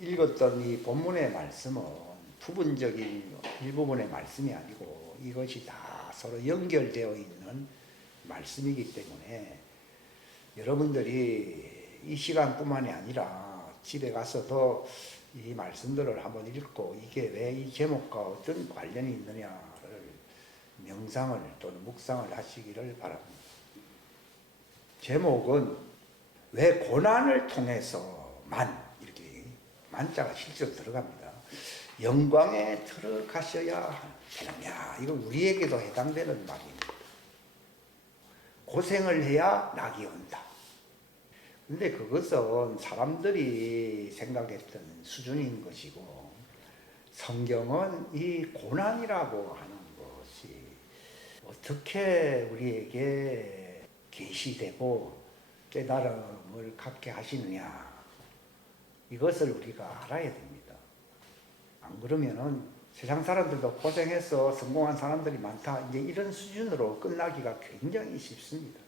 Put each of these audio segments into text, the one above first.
읽었던 이 본문의 말씀은 부분적인 일부분의 말씀이 아니고 이것이 다 서로 연결되어 있는 말씀이기 때문에 여러분들이 이 시간뿐만이 아니라 집에 가서도 이 말씀들을 한번 읽고 이게 왜 이 제목과 어떤 관련이 있느냐를 명상을 또는 묵상을 하시기를 바랍니다. 제목은 왜 고난을 통해서만, 이렇게 만자가 실제로 들어갑니다. 영광에 들어가셔야 되느냐. 이거 우리에게도 해당되는 말입니다. 고생을 해야 낙이 온다. 근데 그것은 사람들이 생각했던 수준인 것이고, 성경은 이 고난이라고 하는 것이 어떻게 우리에게 계시되고 깨달음을 갖게 하시느냐, 이것을 우리가 알아야 됩니다. 안 그러면은 세상 사람들도 고생해서 성공한 사람들이 많다, 이제 이런 수준으로 끝나기가 굉장히 쉽습니다.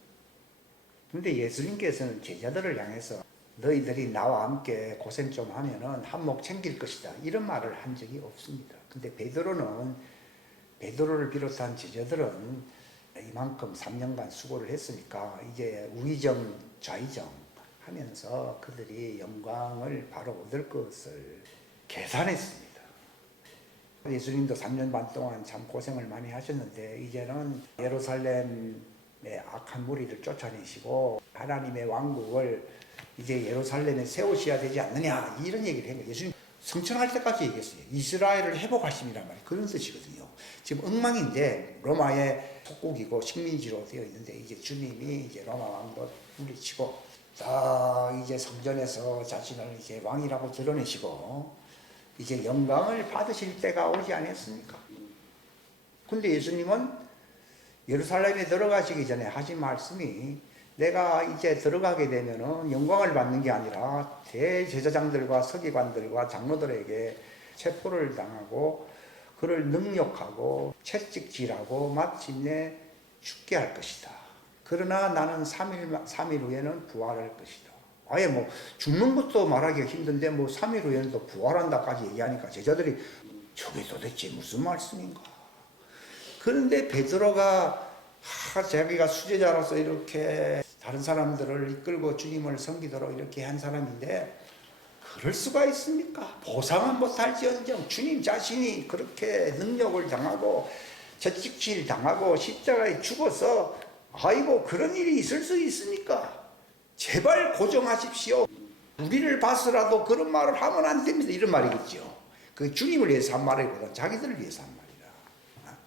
근데 예수님께서는 제자들을 향해서 너희들이 나와 함께 고생 좀 하면은 한몫 챙길 것이다, 이런 말을 한 적이 없습니다. 근데 베드로를 비롯한 제자들은 이만큼 3년간 수고를 했으니까 이제 우의정 좌의정 하면서 그들이 영광을 바로 얻을 것을 계산했습니다. 예수님도 3년 반 동안 참 고생을 많이 하셨는데 이제는 예루살렘의 악한 무리를 쫓아내시고 하나님의 왕국을 이제 예루살렘에 세우셔야 되지 않느냐, 이런 얘기를 한 거예요. 예수님 성천할 때까지 얘기했어요. 이스라엘을 회복하심이란 말이에요. 그런 뜻이거든요. 지금 엉망인데 로마의 속국이고 식민지로 되어 있는데 이제 주님이 이제 로마 왕도 물리치고 딱 이제 성전에서 자신을 이제 왕이라고 드러내시고 이제 영광을 받으실 때가 오지 않았습니까? 근데 예수님은 예루살렘에 들어가시기 전에 하신 말씀이, 내가 이제 들어가게 되면은 영광을 받는 게 아니라 대제사장들과 서기관들과 장로들에게 체포를 당하고 그를 능욕하고 채찍질하고 마침내 죽게 할 것이다. 그러나 나는 3일 후에는 부활할 것이다. 아예 뭐 죽는 것도 말하기가 힘든데 뭐 3일 후에는 또 부활한다까지 얘기하니까 제자들이 저게 도대체 무슨 말씀인가. 그런데 베드로가 자기가 수제자로서 이렇게 다른 사람들을 이끌고 주님을 섬기도록 이렇게 한 사람인데 그럴 수가 있습니까? 보상은 못할지언정 주님 자신이 그렇게 능력을 당하고 채찍질 당하고 십자가에 죽어서 아이고 그런 일이 있을 수 있습니까? 제발 고정하십시오. 우리를 봐서라도 그런 말을 하면 안 됩니다, 이런 말이겠죠. 그 주님을 위해서 한 말이보다 자기들을 위해서 한 말이라.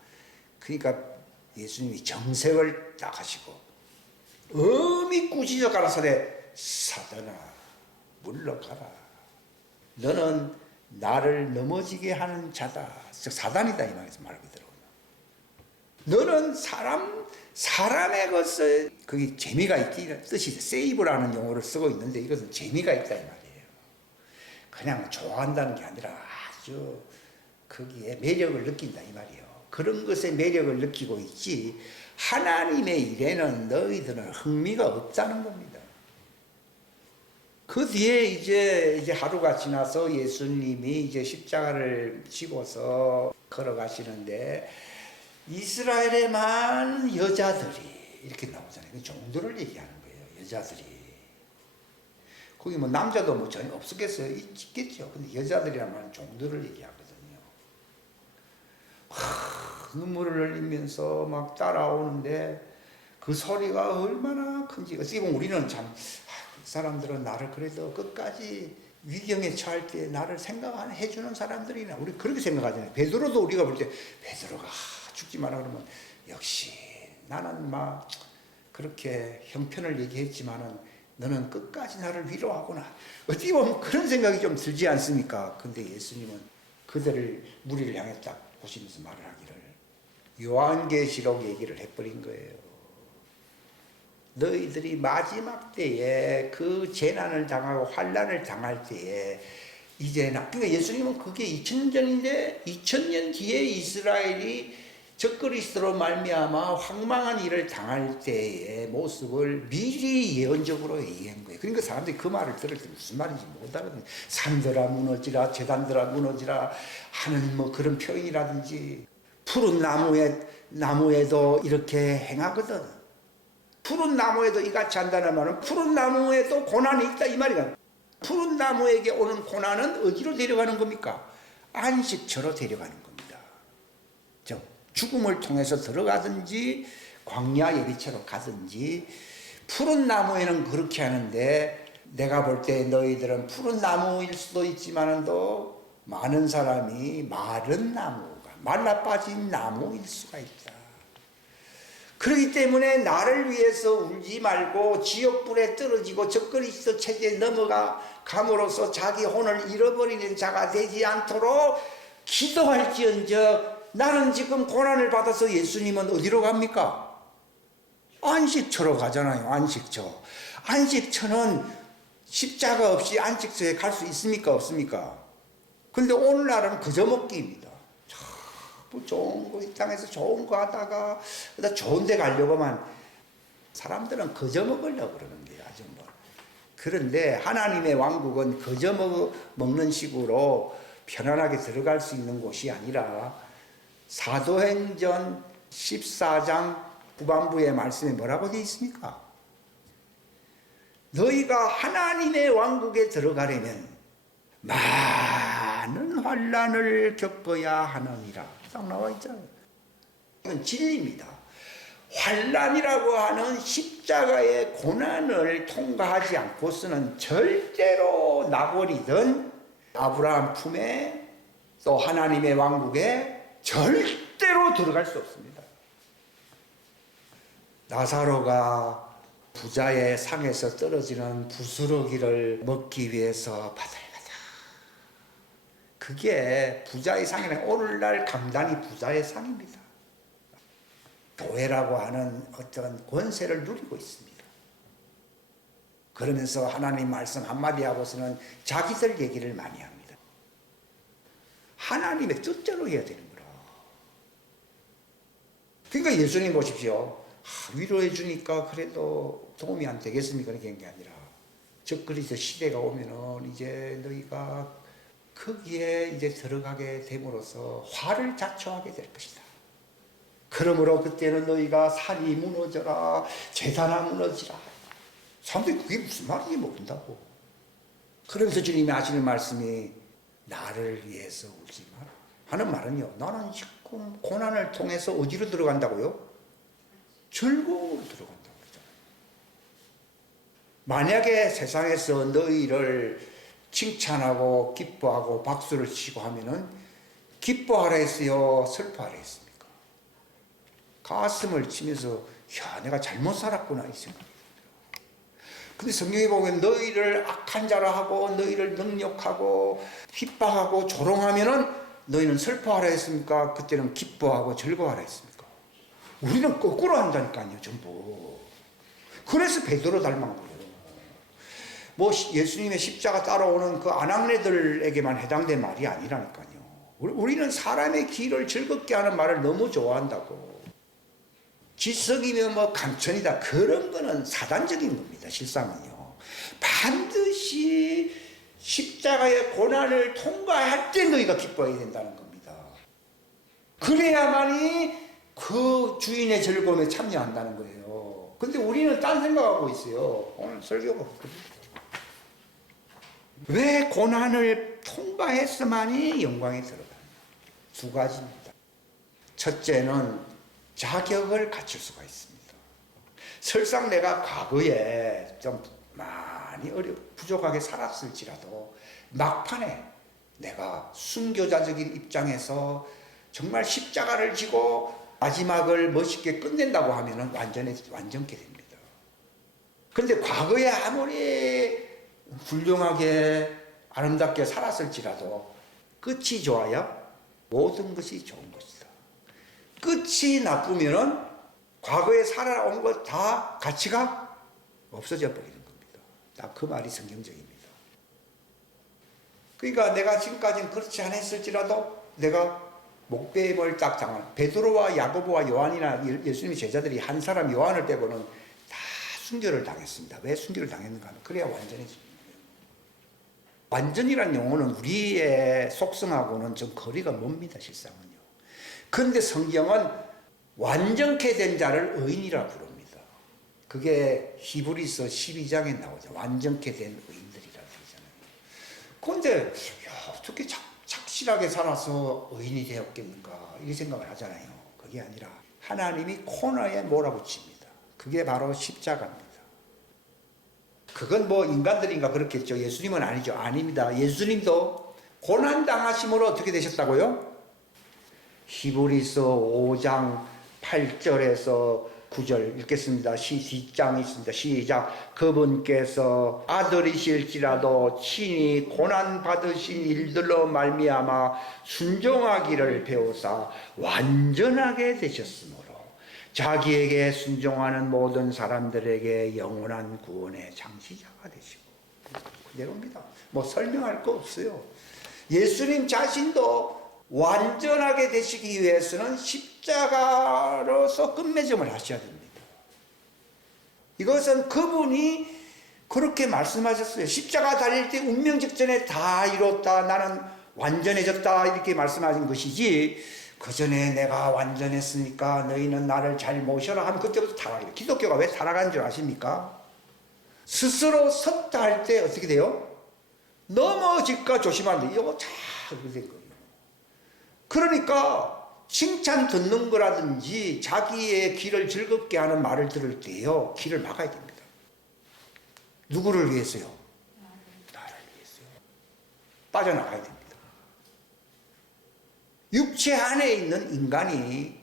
그러니까 예수님이 정색을 딱 하시고 엄히 꾸짖어 가라사대 사단아 물러가라. 너는 나를 넘어지게 하는 자다. 즉 사단이다, 이 말에서 말 그대로. 너는 사람의 것을, 그게 재미가 있기 뜻이 세이브라는 용어를 쓰고 있는데 이것은 재미가 있다 이 말이에요. 그냥 좋아한다는 게 아니라 아주 거기에 매력을 느낀다 이 말이에요. 그런 것에 매력을 느끼고 있지 하나님의 일에는 너희들은 흥미가 없다는 겁니다. 그 뒤에 이제 하루가 지나서 예수님이 이제 십자가를 지고서 걸어가시는데 이스라엘의 많은 여자들이 이렇게 나오잖아요. 종들을 얘기하는 거예요. 여자들이. 거기 뭐 남자도 뭐 전혀 없었겠어요? 있겠죠. 근데 여자들이란 말은 종들을 얘기하거든요. 눈물을 흘리면서 막 따라오는데 그 소리가 얼마나 큰지. 어떻게 보면 우리는 참 그 사람들은 나를 그래도 끝까지 위경에 처할 때 나를 생각해 주는 사람들이나 우리 그렇게 생각하잖아요. 베드로도 우리가 볼 때 베드로가 죽지 마라 그러면 역시 나는 막 그렇게 형편을 얘기했지만은 너는 끝까지 나를 위로하구나. 어떻게 보면 그런 생각이 좀 들지 않습니까? 근데 예수님은 그들을 무리를 향해 딱 보시면서 말을 하기를 요한계시록 얘기를 해버린 거예요. 너희들이 마지막 때에 그 재난을 당하고 환난을 당할 때에 이제 그러니까 예수님은 그게 2000년 전인데 2000년 뒤에 이스라엘이 적그리스도로 말미암아 황망한 일을 당할 때의 모습을 미리 예언적으로 얘기한 거예요. 그러니까 사람들이 그 말을 들을 때 무슨 말인지 못 알아듣는, 산들아 무너지라, 재단들아 무너지라 하는 뭐 그런 표현이라든지, 푸른 나무에도 이렇게 행하거든. 푸른 나무에도 이같이 한다는 말은 푸른 나무에도 고난이 있다 이 말이야. 푸른 나무에게 오는 고난은 어디로 데려가는 겁니까? 안식처로 데려가는 겁니다. 즉 죽음을 통해서 들어가든지 광야 예비처로 가든지. 푸른 나무에는 그렇게 하는데, 내가 볼 때 너희들은 푸른 나무일 수도 있지만도 많은 사람이 마른 나무가, 말라 빠진 나무일 수가 있다. 그렇기 때문에 나를 위해서 울지 말고 지옥불에 떨어지고 적그리스도 체제에 넘어감으로써 자기 혼을 잃어버리는 자가 되지 않도록 기도할지언정. 나는 지금 고난을 받아서 예수님은 어디로 갑니까? 안식처로 가잖아요. 안식처. 안식처는 십자가 없이 안식처에 갈 수 있습니까? 없습니까? 근데 오늘날은 그저 먹기입니다. 뭐 좋은 거, 이 땅에서 좋은 거 하다가 좋은 데 가려고만, 사람들은 그저 먹으려고 그러는데 아주 뭐. 그런데 하나님의 왕국은 그저 먹는 식으로 편안하게 들어갈 수 있는 곳이 아니라, 사도행전 14장 후반부의 말씀에 뭐라고 되어 있습니까? 너희가 하나님의 왕국에 들어가려면 많은 환난을 겪어야 하느니라. 딱 나와 있잖아요. 이건 진리입니다. 환난이라고 하는 십자가의 고난을 통과하지 않고서는 절대로 나골이든 아브라함 품에 또 하나님의 왕국에 절대로 들어갈 수 없습니다. 나사로가 부자의 상에서 떨어지는 부스러기를 먹기 위해서 바다에 가다. 그게 부자의 상이라, 오늘날 강단이 부자의 상입니다. 교회라고 하는 어떤 권세를 누리고 있습니다. 그러면서 하나님 말씀 한마디 하고서는 자기들 얘기를 많이 합니다. 하나님의 뜻대로 해야 되는 거라. 그러니까 예수님 보십시오. 위로해 주니까 그래도 도움이 안 되겠습니까? 그런 게 아니라, 적그리스도 시대가 오면은 이제 너희가 거기에 이제 들어가게 됨으로써 화를 자초하게 될 것이다. 그러므로 그때는 너희가 산이 무너져라, 재단아 무너지라. 사람들이 그게 무슨 말인지 모른다고. 그러면서 주님이 하시는 말씀이, 나를 위해서 울지 마라 하는 말은요, 나는 지금 고난을 통해서 어디로 들어간다고요? 즐거움으로 들어간다고 그러잖아요. 만약에 세상에서 너희를 칭찬하고 기뻐하고 박수를 치고 하면은 기뻐하라 했어요? 슬퍼하라 했습니까? 가슴을 치면서, 야, 내가 잘못 살았구나 이 생각이. 근데 성경에 보면 너희를 악한 자라 하고 너희를 능욕하고 핍박하고 조롱하면은 너희는 슬퍼하라 했습니까? 그때는 기뻐하고 즐거워하라 했습니까? 우리는 거꾸로 한다니까요, 전부. 그래서 베드로 닮은 거예요. 뭐 예수님의 십자가 따라오는 그 아낙네들에게만 해당된 말이 아니라니까요. 우리는 사람의 길을 즐겁게 하는 말을 너무 좋아한다고. 지석이면 뭐 강천이다, 그런 거는 사단적인 겁니다. 실상은요, 반드시 십자가의 고난을 통과할 때 너희가 기뻐해야 된다는 겁니다. 그래야만이 그 주인의 즐거움에 참여한다는 거예요. 근데 우리는 딴 생각하고 있어요. 오늘 설교가 왜 고난을 통과했어만이 영광에 들어가는 두 가지입니다. 첫째는 자격을 갖출 수가 있습니다. 설상 내가 과거에 좀 많이 부족하게 살았을지라도 막판에 내가 순교자적인 입장에서 정말 십자가를 지고 마지막을 멋있게 끝낸다고 하면 완전케 됩니다. 그런데 과거에 아무리 훌륭하게 아름답게 살았을지라도 끝이 좋아야 모든 것이 좋은 것이다. 끝이 나쁘면은 과거에 살아온 것 다 가치가 없어져 버리는 겁니다. 딱 그 말이 성경적입니다. 그러니까 내가 지금까지는 그렇지 않았을지라도 내가 목배임을 딱 당하는 베드로와 야고보와 요한이나 예수님의 제자들이 한 사람 요한을 빼고는 다 순교를 당했습니다. 왜 순교를 당했는가 하면 그래야 완전해집니다. 완전이란 용어는 우리의 속성하고는 좀 거리가 멉니다. 실상은요. 그런데 성경은 완전케 된 자를 의인이라 부릅니다. 그게 히브리서 12장에 나오죠. 완전케 된 의인들이라 되잖아요. 그런데 어떻게 착실하게 살아서 의인이 되었겠는가 이 생각을 하잖아요. 그게 아니라 하나님이 코너에 몰아붙입니다. 그게 바로 십자가입니다. 그건 뭐 인간들인가 그렇겠죠. 예수님은 아니죠. 아닙니다. 예수님도 고난당하심으로 어떻게 되셨다고요? 히브리서 5장 8절에서 9절 읽겠습니다. 뒷장이 있습니다. 시작. 그분께서 아들이실지라도 친히 고난받으신 일들로 말미암아 순종하기를 배우사 완전하게 되셨으므로 자기에게 순종하는 모든 사람들에게 영원한 구원의 창시자가 되시고 그대로입니다. 뭐 설명할 거 없어요. 예수님 자신도 완전하게 되시기 위해서는 십자가로서 끝맺음을 하셔야 됩니다. 이것은 그분이 그렇게 말씀하셨어요. 십자가 달릴 때 운명 직전에 다 이뤘다. 나는 완전해졌다. 이렇게 말씀하신 것이지 그 전에 내가 완전했으니까 너희는 나를 잘 모셔라 하면 그때부터 타락해요. 기독교가 왜 타락한 줄 아십니까? 스스로 섰다 할 때 어떻게 돼요? 넘어질까 조심하는데 이거 잘 그렇게 된 거예요. 그러니까 칭찬 듣는 거라든지 자기의 길을 즐겁게 하는 말을 들을 때요 길을 막아야 됩니다. 누구를 위해서요? 나를 위해서요. 빠져나가야 됩니다. 육체 안에 있는 인간이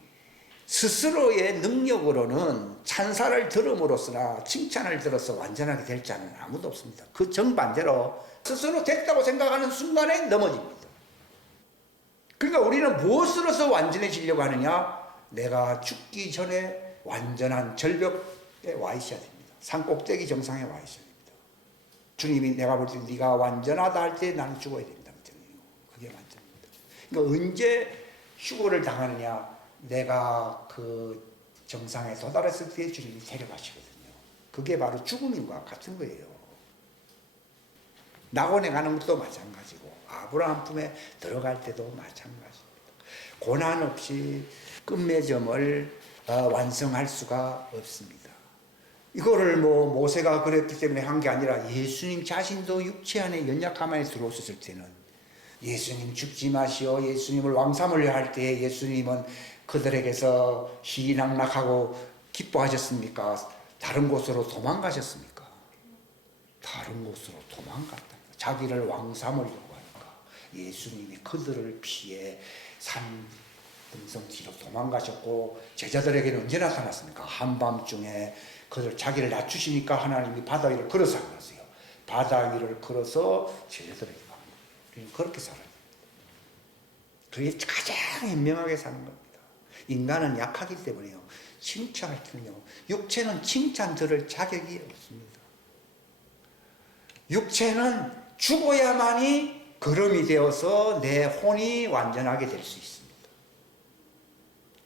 스스로의 능력으로는 찬사를 들음으로써나 칭찬을 들어서 완전하게 될 자는 아무도 없습니다. 그 정반대로 스스로 됐다고 생각하는 순간에 넘어집니다. 그러니까 우리는 무엇으로서 완전해지려고 하느냐? 내가 죽기 전에 완전한 절벽에 와 있어야 됩니다. 산꼭대기 정상에 와 있어야 됩니다. 주님이 내가 볼 때 네가 완전하다 할 때 나는 죽어야 된다. 그게 완전입니다. 그러니까 언제 휴고를 당하느냐? 내가 그 정상에 도달했을 때 주님이 데려가시거든요. 그게 바로 죽음인과 같은 거예요. 낙원에 가는 것도 마찬가지고 아브라함 품에 들어갈 때도 마찬가지입니다. 고난 없이 끝맺음을 완성할 수가 없습니다. 이거를 뭐 모세가 그랬기 때문에 한 게 아니라 예수님 자신도 육체 안에 연약함 안에 들어오셨을 때는 예수님 죽지 마시오 예수님을 왕삼으려 할 때 예수님은 그들에게서 희낙낙하고 기뻐하셨습니까? 다른 곳으로 도망가셨습니까? 다른 곳으로 도망갔다. 자기를 왕삼으려고 하니까 예수님이 그들을 피해 산 등성 뒤로 도망가셨고 제자들에게는 언제 나타났습니까? 한밤중에 그들 자기를 낮추시니까 하나님이 바다 위를 걸어서 안 갔어요. 바다 위를 걸어서 제자들에게 간 거예요. 그렇게 살아야 됩니다. 그게 가장 현명하게 사는 겁니다. 인간은 약하기 때문에요. 칭찬할 때는요. 육체는 칭찬 들을 자격이 없습니다. 육체는 죽어야만이 걸음이 되어서 내 혼이 완전하게 될 수 있습니다.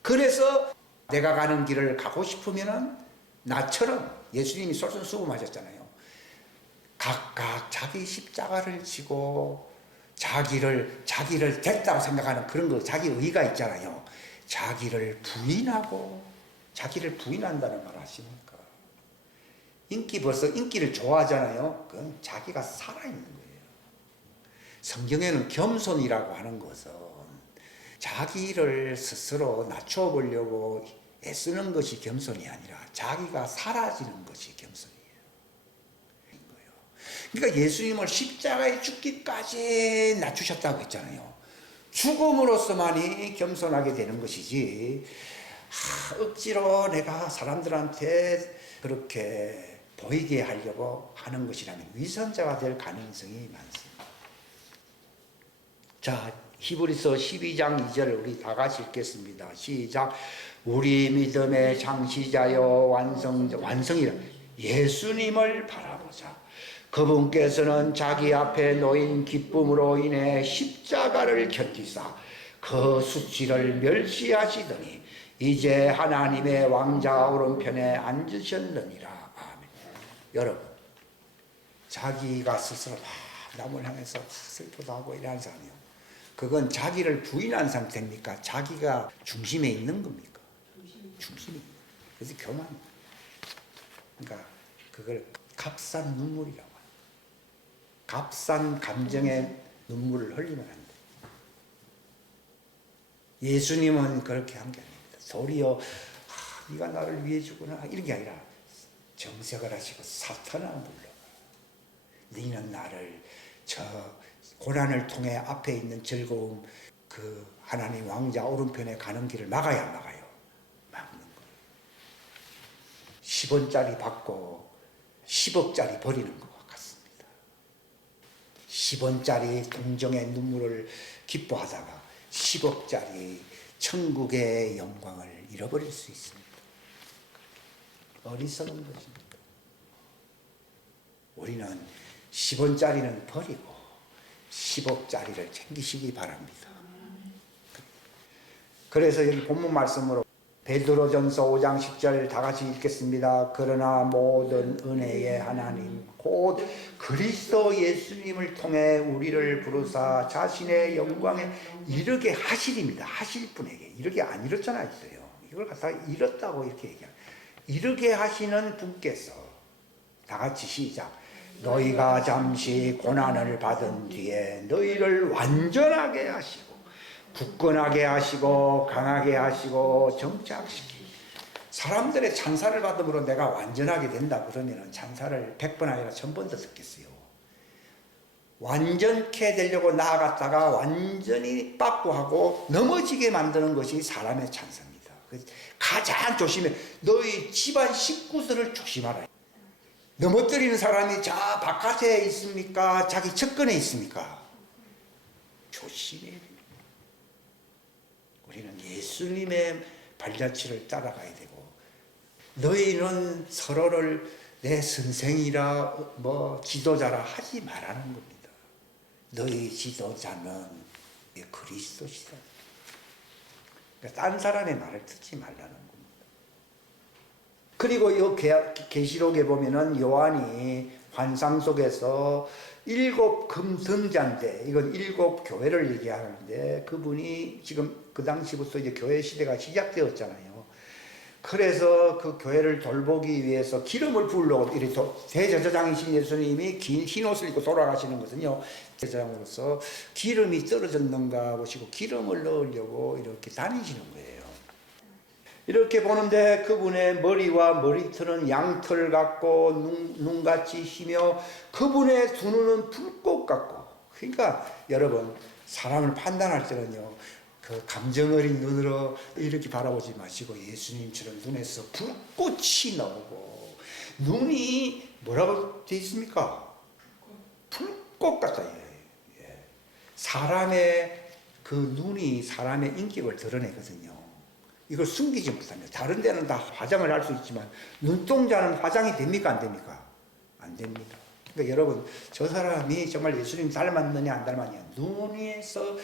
그래서 내가 가는 길을 가고 싶으면은 나처럼 예수님이 솔선수범하셨잖아요. 각각 자기 십자가를 지고 자기를 됐다고 생각하는 그런 거 자기 의가 있잖아요. 자기를 부인하고 자기를 부인한다는 말 아십니까? 벌써 인기를 좋아하잖아요. 그건 자기가 살아있는 거예요. 성경에는 겸손이라고 하는 것은 자기를 스스로 낮춰보려고 애쓰는 것이 겸손이 아니라 자기가 사라지는 것이 겸손이에요. 그러니까 예수님을 십자가에 죽기까지 낮추셨다고 했잖아요. 죽음으로서만이 겸손하게 되는 것이지 억지로 내가 사람들한테 그렇게 보이게 하려고 하는 것이라면 위선자가 될 가능성이 많습니다. 자, 히브리서 12장 2절 우리 다 같이 읽겠습니다. 시작. 우리 믿음의 창시자여 완성이라 예수님을 바라보자. 그분께서는 자기 앞에 놓인 기쁨으로 인해 십자가를 견디사 그 수치를 멸시하시더니 이제 하나님의 왕자 오른편에 앉으셨느니라. 아멘. 여러분, 자기가 스스로 막 남을 향해서 슬퍼도 하고 이러는 사람이요, 그건 자기를 부인한 상태입니까? 자기가 중심에 있는 겁니까? 중심이. 그래서 교만입니다. 그러니까 그걸 값싼 눈물이라고 해요. 값싼 감정의 눈물을 흘리면 안 돼. 예수님은 그렇게 한 게 아닙니다. 도리어 네가 나를 위해 주구나 이런 게 아니라 정색을 하시고 사탄아 불러. 너희는 나를 저 고난을 통해 앞에 있는 즐거움, 그 하나님 왕자 오른편에 가는 길을 막아야 막아요. 막는 거예요. 10원짜리 받고 10억짜리 버리는 것과 같습니다. 10원짜리 동정의 눈물을 기뻐하다가 10억짜리 천국의 영광을 잃어버릴 수 있습니다. 어리석은 것입니다. 우리는 10원짜리는 버리고 10억짜리를 챙기시기 바랍니다. 그래서 여기 본문 말씀으로 베드로전서 5장 10절 다 같이 읽겠습니다. 그러나 모든 은혜의 하나님 곧 그리스도 예수님을 통해 우리를 부르사 자신의 영광에 이르게 하시리입니다. 하실 분에게. 이르게 안 이뤘잖아요. 이걸 갖다가 이뤘다고 이렇게 얘기합니다. 이르게 하시는 분께서 다 같이 시작. 너희가 잠시 고난을 받은 뒤에 너희를 완전하게 하시고 굳건하게 하시고 강하게 하시고 정착시키고. 사람들의 찬사를 받음으로 내가 완전하게 된다 그러면 찬사를 100번 아니라 1000번 더 듣겠어요. 완전케 되려고 나아갔다가 완전히 빠꾸하고 넘어지게 만드는 것이 사람의 찬사입니다. 가장 조심해. 너희 집안 식구들을 조심하라. 넘어뜨리는 사람이 저 바깥에 있습니까? 자기 측근에 있습니까? 조심해야 됩니다. 우리는 예수님의 발자취를 따라가야 되고, 너희는 서로를 내 선생이라 지도자라 하지 말라는 겁니다. 너희 지도자는 그리스도시다. 그러니까 딴 사람의 말을 듣지 말라는 겁니다. 그리고 이 계시록에 보면은 요한이 환상 속에서 7 금성자인데, 이건 7 교회를 얘기하는데, 그분이 지금 그 당시부터 이제 교회 시대가 시작되었잖아요. 그래서 그 교회를 돌보기 위해서 기름을 부으려고, 대제사장이신 예수님이 긴 흰옷을 입고 돌아가시는 것은요, 제사장으로서 기름이 떨어졌는가 보시고 기름을 넣으려고 이렇게 다니시는 거예요. 이렇게 보는데 그분의 머리와 머리털은 양털 같고 눈같이 희며 그분의 두 눈은 불꽃 같고. 그러니까 여러분, 사람을 판단할 때는요, 그 감정 어린 눈으로 이렇게 바라보지 마시고 예수님처럼 눈에서 불꽃이 나오고, 눈이 뭐라고 되어 있습니까? 불꽃 같다. 예. 사람의 그 눈이 사람의 인격을 드러내거든요. 이걸 숨기지 못합니다. 다른 데는 다 화장을 할 수 있지만 눈동자는 화장이 됩니까? 안 됩니까? 안 됩니다. 그러니까 여러분, 저 사람이 정말 예수님 닮았느냐 안 닮았느냐, 눈에서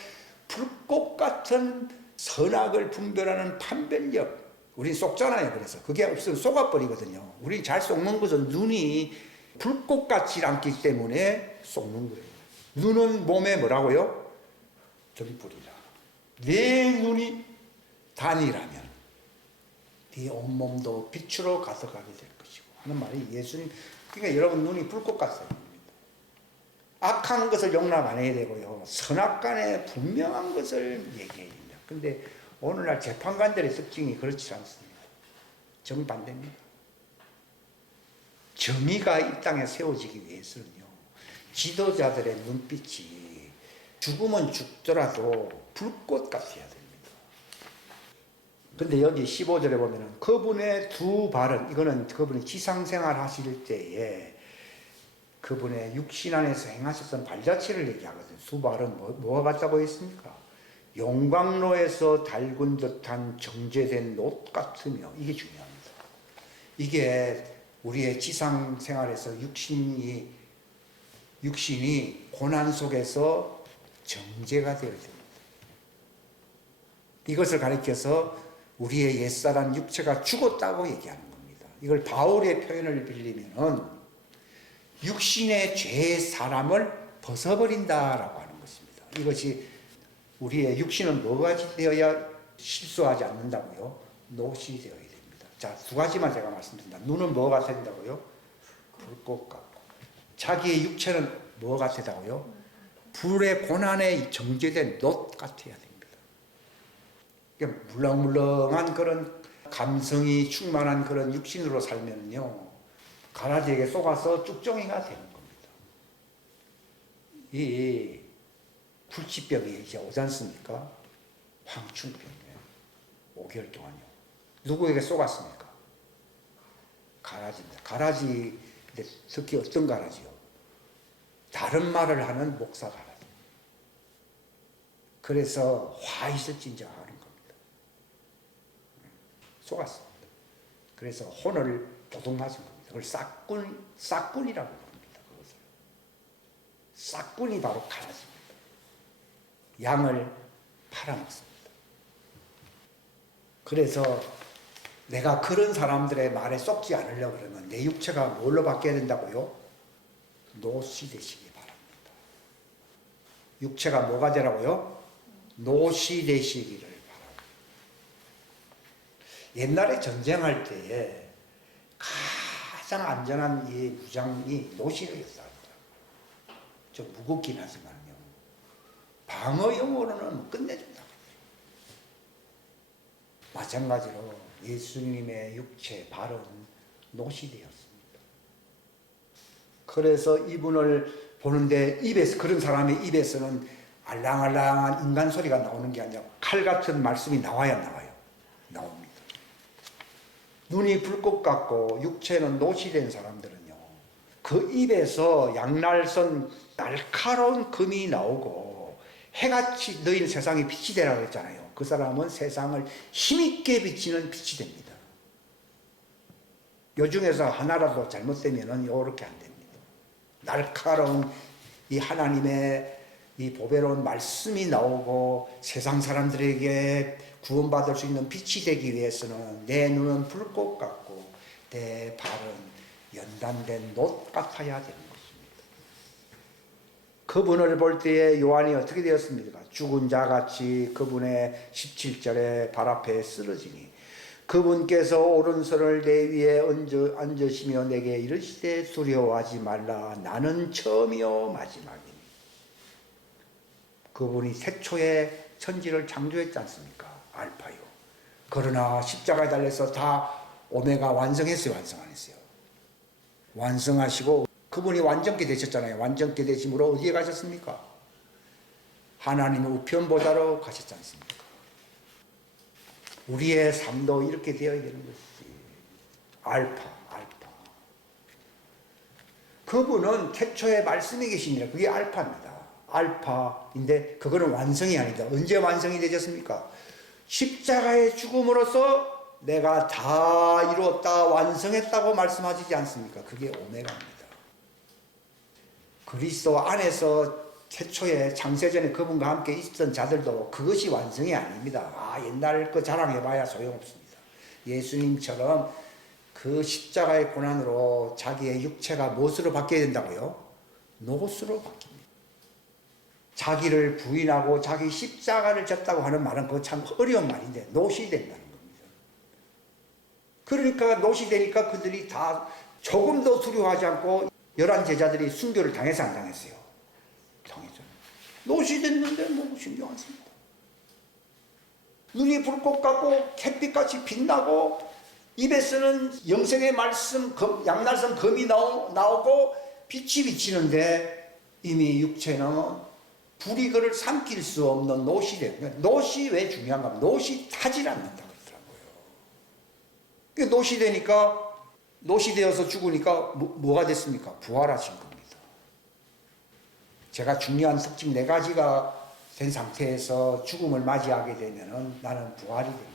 불꽃 같은 선악을 분별하는 판별력, 우린 속잖아요. 그래서 그게 없으면 속아버리거든요. 우리 잘 속는 것은 눈이 불꽃같지 않기 때문에 속는 거예요. 눈은 몸에 뭐라고요? 등불이라. 내 눈이 단이라면 네 온몸도 빛으로 가득하게 될 것이고 하는 말이 예수님. 그러니까 여러분, 눈이 불꽃 같아요. 악한 것을 용납 안 해야 되고요, 선악간에 분명한 것을 얘기해야 됩니다. 근데 오늘날 재판관들의 특징이 그렇지 않습니다. 정반대입니다. 정의가 이 땅에 세워지기 위해서는요, 지도자들의 눈빛이 죽으면 죽더라도 불꽃 같아야 됩니다. 근데 여기 15절에 보면은 그분의 두 발은, 이거는 그분이 지상생활 하실 때에 그분의 육신 안에서 행하셨던 발자취를 얘기하거든요. 두 발은 뭐가 같다고 했습니까? 용광로에서 달군 듯한 정제된 놋 같으며. 이게 중요합니다. 이게 우리의 지상생활에서 육신이 고난 속에서 정제가 되어야 됩니다. 이것을 가리켜서 우리의 옛사람 육체가 죽었다고 얘기하는 겁니다. 이걸 바울의 표현을 빌리면은 육신의 죄의 사람을 벗어버린다라고 하는 것입니다. 이것이 우리의 육신은 뭐가 되어야 실수하지 않는다고요? 노시 되어야 됩니다. 자, 두 가지만 제가 말씀드립니다. 눈은 뭐가 된다고요? 불꽃 같고. 자기의 육체는 뭐가 되다고요? 불의 고난에 정죄된 놋 같아야 됩니다. 물렁물렁한 그런 감성이 충만한 그런 육신으로 살면요, 가라지에게 속아서 쭉정이가 되는 겁니다. 이 불치병이 이제 오지 않습니까? 황충병에 5개월 동안요. 누구에게 속았습니까? 가라지입니다. 가라지, 특히 어떤 가라지요? 다른 말을 하는 목사 가라지. 그래서 화 있을진저 하는 겁니다. 속았습니다. 그래서 혼을 도둑 맞은 겁니다. 그걸 싹군이라고 부릅니다. 그것을. 싹군이 바로 가라지입니다. 양을 팔아먹습니다. 그래서 내가 그런 사람들의 말에 쏙지 않으려고 그러면 내 육체가 뭘로 바뀌어야 된다고요? 노시 되시기 바랍니다. 육체가 뭐가 되라고요? 노시 되시기를 바랍니다. 옛날에 전쟁할 때에 가장 안전한 이 무장이 노시였습니다. 좀 무겁긴 하지만요. 방어용으로는 끝내준다. 마찬가지로 예수님의 육체, 발은 노시되었습니다. 그래서 이분을 보는데 입에서, 그런 사람의 입에서는 알랑알랑한 인간 소리가 나오는 게 아니라 칼 같은 말씀이 나와야 나와요. 나옵니다. 눈이 불꽃 같고 육체는 노시된 사람들은요, 그 입에서 양날선 날카로운 금이 나오고 해같이 너희는 세상에 빛이 되라고 했잖아요. 그 사람은 세상을 힘있게 비치는 빛이 됩니다. 요 중에서 하나라도 잘못되면은 요렇게 안 됩니다. 날카로운 이 하나님의 이 보배로운 말씀이 나오고 세상 사람들에게 구원받을 수 있는 빛이 되기 위해서는 내 눈은 불꽃 같고 내 발은 연단된 놋 같아야 되는 것입니다. 그분을 볼 때에 요한이 어떻게 되었습니까? 죽은 자같이 그분의 17절에 발 앞에 쓰러지니 그분께서 오른손을 내 위에 앉으시며 내게 이르시되 두려워하지 말라. 나는 처음이요 마지막이니. 그분이 태초에 천지를 창조했지 않습니까? 알파요. 그러나 십자가에 달려서 다 오메가 완성했어요? 완성 안 했어요? 완성하시고 그분이 완전케 되셨잖아요. 완전케 되심으로 어디에 가셨습니까? 하나님의 우편 보좌로 가셨지 않습니까? 우리의 삶도 이렇게 되어야 되는 것이지. 알파. 그분은 태초에 말씀이 계시니라. 그게 알파입니다. 알파인데 그거는 완성이 아니다. 언제 완성이 되셨습니까? 십자가의 죽음으로써 내가 다 이루었다, 완성했다고 말씀하시지 않습니까? 그게 오메가입니다. 그리스도 안에서 태초에 창세전에 그분과 함께 있었던 자들도 그것이 완성이 아닙니다. 옛날 그 자랑해봐야 소용없습니다. 예수님처럼 그 십자가의 고난으로 자기의 육체가 무엇으로 바뀌어야 된다고요? 노스로 바뀝니다. 자기를 부인하고 자기 십자가를 졌다고 하는 말은 그거 참 어려운 말인데 노시 된다는 겁니다. 그러니까 노시 되니까 그들이 다 조금도 두려워하지 않고 11 제자들이 순교를 당해서 안 당했어요? 당했죠. 노시 됐는데 뭐 신경 안 씁니다. 눈이 불꽃 같고 햇빛같이 빛나고 입에서는 영생의 말씀, 양날선 검이 나오고 빛이 비치는데 이미 육체는 불이 그를 삼킬 수 없는 노시래요. 노시 왜 중요한가 하면 노시 타질 않는다 그러더라고요. 노시 되니까, 노시 되어서 죽으니까 뭐가 됐습니까? 부활하신 겁니다. 제가 중요한 특징 4가지가 된 상태에서 죽음을 맞이하게 되면은 나는 부활이 됩니다.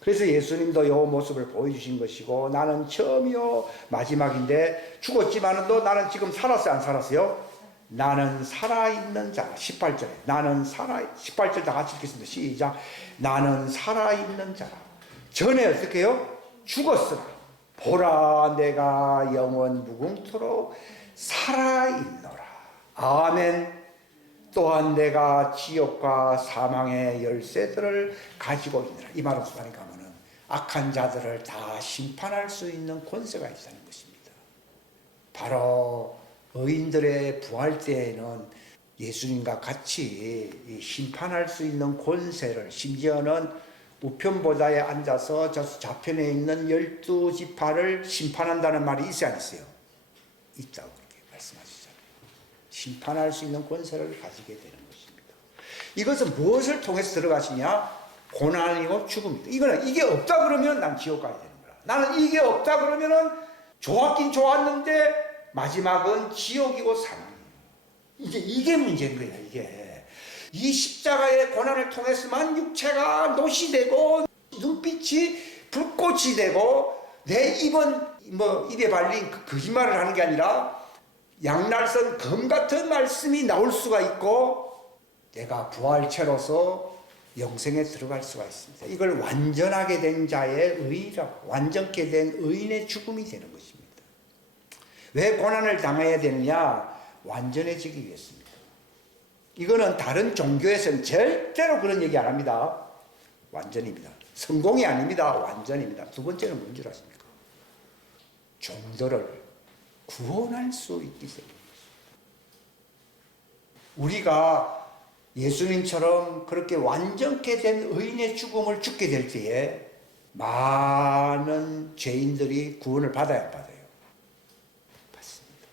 그래서 예수님도 이 모습을 보여주신 것이고, 나는 처음이요 마지막인데 죽었지만은 또 나는 지금 살았어요? 안 살았어요? 나는 살아있는 자라. 18절에 나는 18절 다 같이 읽겠습니다. 시작. 나는 살아있는 자라. 전에 어떻게 해요? 죽었으나 보라 내가 영원 무궁토록 살아있노라. 아멘. 또한 내가 지옥과 사망의 열쇠들을 가지고 있노라. 이 말은 무슨 말인가 하면 악한 자들을 다 심판할 수 있는 권세가 있다는 것입니다. 바로 의인들의 부활 때에는 예수님과 같이 심판할 수 있는 권세를, 심지어는 우편보좌에 앉아서 저 좌편에 있는 12지파를 심판한다는 말이 있어야 안 있어요? 있다고 그렇게 말씀하시잖아요. 심판할 수 있는 권세를 가지게 되는 것입니다. 이것은 무엇을 통해서 들어가시냐? 고난이고 죽음입니다. 이게 없다 그러면 난 지옥 가야 되는 거야. 나는 이게 없다 그러면은 좋았긴 좋았는데 마지막은 지옥이고 사망이에요. 이게 문제인 거야. 이 십자가의 고난을 통해서만 육체가 노시되고 눈빛이 불꽃이 되고 내 입은 입에 발린 거짓말을 하는 게 아니라 양날선 검 같은 말씀이 나올 수가 있고 내가 부활체로서 영생에 들어갈 수가 있습니다. 이걸 완전하게 된 자의 의라고, 완전케 된 의인의 죽음이 되는 것입니다. 왜 고난을 당해야 되느냐? 완전해지기 위해서입니다. 이거는 다른 종교에서는 절대로 그런 얘기 안 합니다. 완전입니다. 성공이 아닙니다. 완전입니다. 두 번째는 뭔 줄 아십니까? 종들을 구원할 수 있기 때문입니다. 우리가 예수님처럼 그렇게 완전케 된 의인의 죽음을 죽게 될 때에 많은 죄인들이 구원을 받아야 받아요. 받습니다.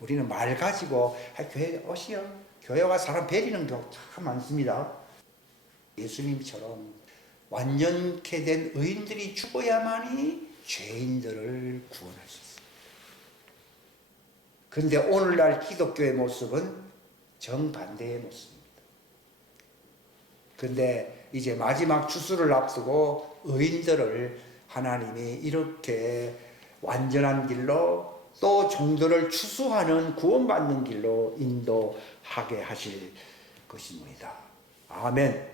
우리는 말 가지고 교회 오시오. 교회 와 사람 베리는 경우 참 많습니다. 예수님처럼 완전케 된 의인들이 죽어야만이 죄인들을 구원할 수 있습니다. 그런데 오늘날 기독교의 모습은 정반대의 모습입니다. 그런데 이제 마지막 추수를 앞두고 의인들을 하나님이 이렇게 완전한 길로 또 종들을 추수하는 구원받는 길로 인도하게 하실 것입니다. 아멘.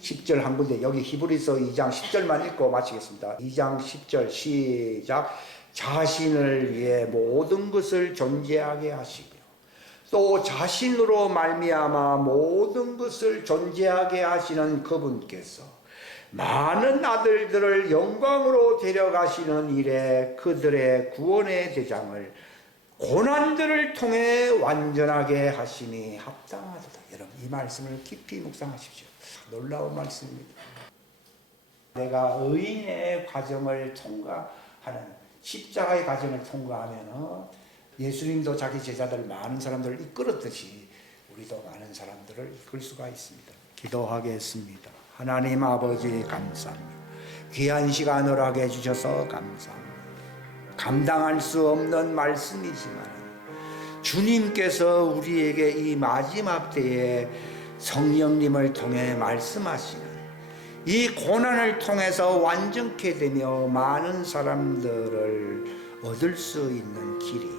10절 한 군데, 여기 히브리서 2장 10절만 읽고 마치겠습니다. 2장 10절 시작. 자신을 위해 모든 것을 존재하게 하시며 또 자신으로 말미암아 모든 것을 존재하게 하시는 그분께서 많은 아들들을 영광으로 데려가시는 일에 그들의 구원의 대장을 고난들을 통해 완전하게 하심이 합당하도다. 여러분, 이 말씀을 깊이 묵상하십시오. 놀라운 말씀입니다. 내가 의인의 과정을 통과하는, 십자가의 과정을 통과하면 예수님도 자기 제자들 많은 사람들을 이끌었듯이 우리도 많은 사람들을 이끌 수가 있습니다. 기도하겠습니다. 하나님 아버지 감사합니다. 귀한 시간 허락해 주셔서 감사합니다. 감당할 수 없는 말씀이지만 주님께서 우리에게 이 마지막 때에 성령님을 통해 말씀하시는 이 고난을 통해서 완전케 되며 많은 사람들을 얻을 수 있는 길이,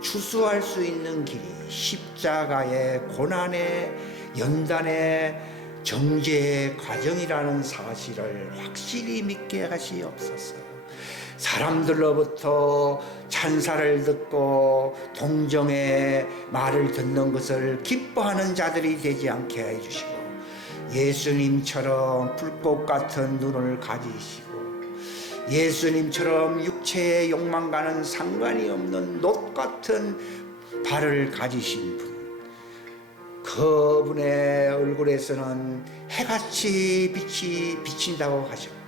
추수할 수 있는 길이 십자가의 고난의 연단의 정죄의 과정이라는 사실을 확실히 믿게 하시옵소서. 사람들로부터 찬사를 듣고 동정의 말을 듣는 것을 기뻐하는 자들이 되지 않게 해주시고 예수님처럼 불꽃 같은 눈을 가지시고 예수님처럼 육체의 욕망과는 상관이 없는 놋 같은 발을 가지신 분, 그분의 얼굴에서는 해같이 빛이 비친다고 하셨고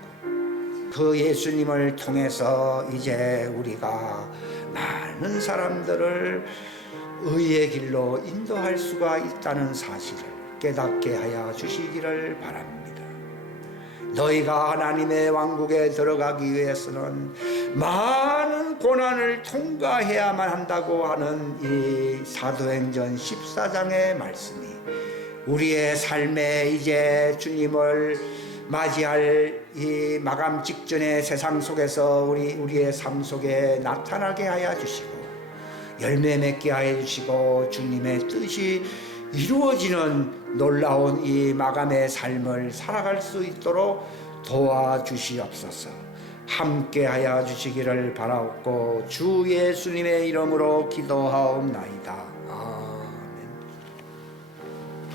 그 예수님을 통해서 이제 우리가 많은 사람들을 의의 길로 인도할 수가 있다는 사실을 깨닫게 하여 주시기를 바랍니다. 너희가 하나님의 왕국에 들어가기 위해서는 많은 고난을 통과해야만 한다고 하는 이 사도행전 14장의 말씀이 우리의 삶에 이제 주님을 맞이할 이 마감 직전의 세상 속에서 우리의 삶 속에 나타나게 하여 주시고 열매 맺게 하여 주시고 주님의 뜻이 이루어지는 놀라운 이 마감의 삶을 살아갈 수 있도록 도와주시옵소서. 함께하여 주시기를 바라옵고 주 예수님의 이름으로 기도하옵나이다.